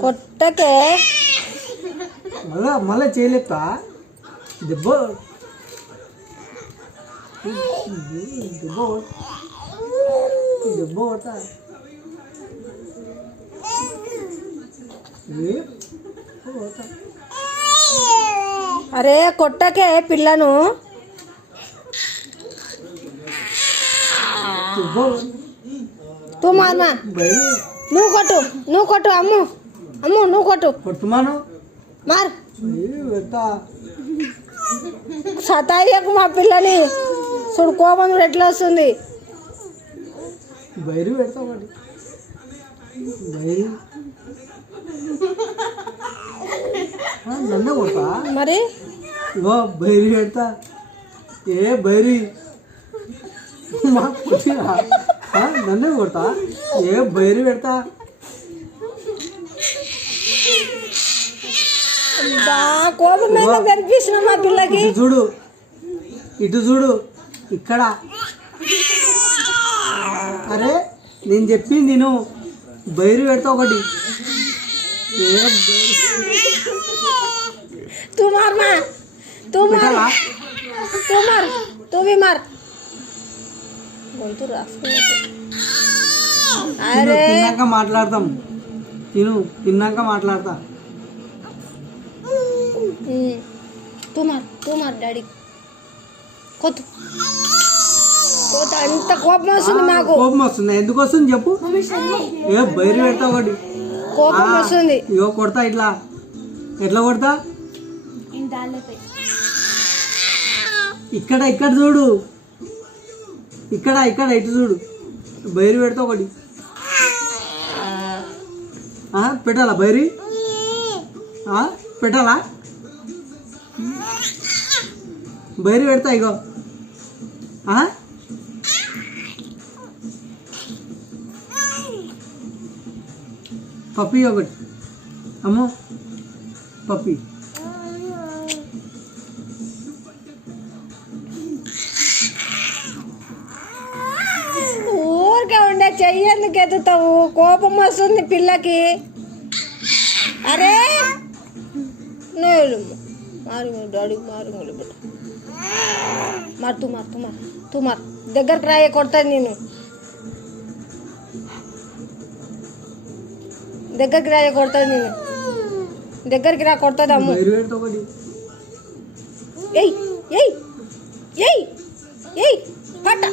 కొట్టకే మళ్ళా చేయలేపా దెబ్బ దెబ్బ కొడతా అరే కొట్టకే పిల్లను తూ మారమా నువ్వు కొట్టు అమ్ము నువ్వు కొట్టు కొట్టుమాను మార్ సతాయ్యకు మా పిల్లని చూడు కోపం చూడు ఎట్లా వస్తుంది బైరు పెడతా ఒకటి బైరు నన్నే కొడతా మరి ఇగో బైరు పెడతా ఏ బైరి మా కొట్టినా నన్నే కొడతా ఏ బైరు పెడతా కోపం మీద కనిపిస్తున్నా మా పిల్లకి ఇటు చూడు ఇక్కడ అరే నేను చెప్పింది నేను బైరు పెడతా ఒకటి तू मार तू भी मार बोल तू अरे తిన్నాక మాట్లాడతాం తిన్నాక మాట్లాడతా तू मार డాడీ కొట్టు అంత కోపం వస్తుంది నాకు కోపం వస్తుంది ఎందుకు వస్తుంది చెప్పు ఏ బైరు పెడతా ఒకటి కోపం వస్తుంది ఇగో కొడతా ఇట్లా ఎట్లా కొడతా ఇక్కడ చూడు ఇక్కడ ఇటు చూడు బైరు పెడతా ఒకటి పెట్టాలా బైరి పెట్టాలా బైరు పెడతా ఇగో పప్పి ఒకటి అమ్మో పప్పి ఊరికే ఉండే చెయ్యేందుకు ఎత్తుతావు కోపం వస్తుంది పిల్లకి అరే మారు డాడీ మారు బిడ్డ తూ మారు దగ్గరకు రాయ కొడతాను నేను దగ్గరికి రాయ కొడతాను నేను దగ్గరికి రా కొడుతుంది అమ్ము ఏయ్ ఏయ్ ఏయ్ ఏయ్ పట్ట